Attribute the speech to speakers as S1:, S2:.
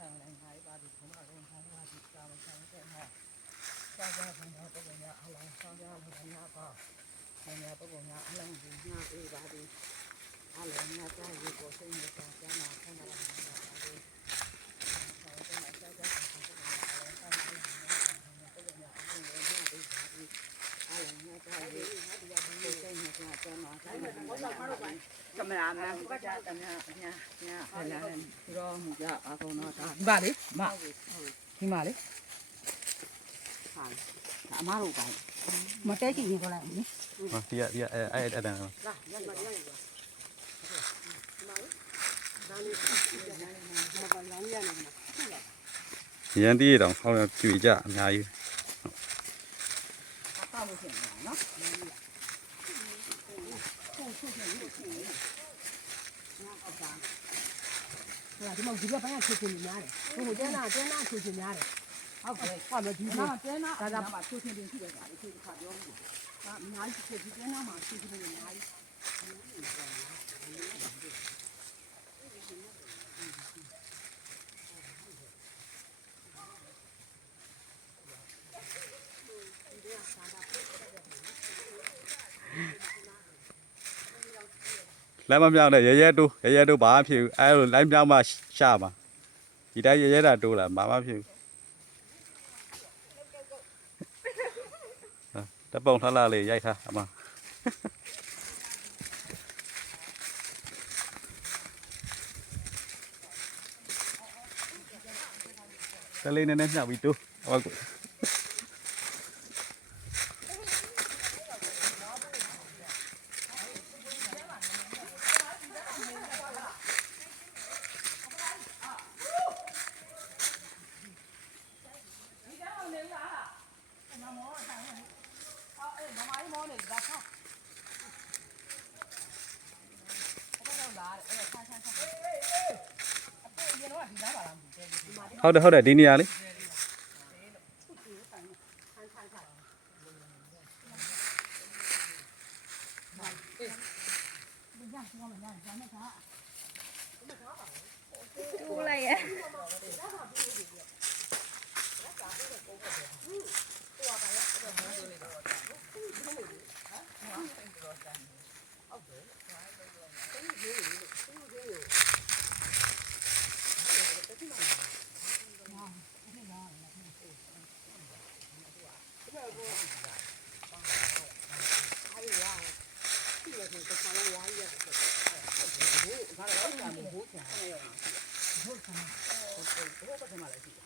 S1: hàng này hai ba thịt không hàng hai ba thịt cao một trăm cái họ sao ra thành nhà có nhà ăn lòng sao ra thành nhà có thành nhà có nhà ăn lòng gì nhà đi ba đi ăn lòng nhà cha gì của sinh người cha cha nào không ăn lòng nhà ba đi sao ra thành nhà có nhà ăn lòng nhà cha gì của sinh người cha cha nào không ăn lòng nhà ba đi ăn lòng nhà cha gì ကင်မရာမန်ကကြတဲ့များညာညာဟလာရောမှုကြအကုန်တော့ဒါ
S2: ဒီပါလေမဒီမှာလေ
S1: ဟာအမားတို့ပါ
S2: မတဲကြည့်ရင်ခေါ်လိုက်နိ
S3: ဟောဒီကဒီကအဲအဲ့အဲ့တန်း
S1: လာရမရရဒါလေးမကလောင်းရနေမှာ
S3: ရန်တီးတောင်ဆောင်းရကြွေကြအများကြီး
S1: အကောက်လို့ဖြစ်နေတာနော်
S2: ဟိုဒီမှာဒီကပိုင်းချွေချွေများတယ်ဟိုကျန်းနာကျန်းနာချွေချွေများတယ်ဟုတ်ကဲ့ဟောမဒီ
S1: ဒီ
S2: မှာ
S1: မှာကျန်းနာဒါကမှချိုးချင်းချင်းရှိတယ်ကွာဒီခေတ်ခါပြောမှုဟာအများကြီးဖြစ်ဒီကျန်းနာမှာချိုးချင်းချင်းအများကြီး
S3: လမ်းမမြောက်နဲ့ရဲရဲတိုးရဲရဲတိုးဘာမှဖြစ်ဘူးအဲလိုလမ်းမြောက်မှရှာမှာဒီတိုင်းရဲရဲတာတိုးလာဘာမှဖြစ်ဘူးတပုံထလာလေးရိုက်ထားအမတလေးနည်းနည်းညှောက်ပြီးတိုးဟုတ်ကဲ့ ဟုတ်တယ်ဟုတ်တယ်ဒီနေရာလေး
S4: တူလိုက်ရ
S1: ဘာလဲအဲ့ဒါမျိုးဘိုးချင်တယ်ဟုတ်ကဲ့ ဟုတ်ကဲ့ဘိုးကတည်းကလည်းရှိတယ်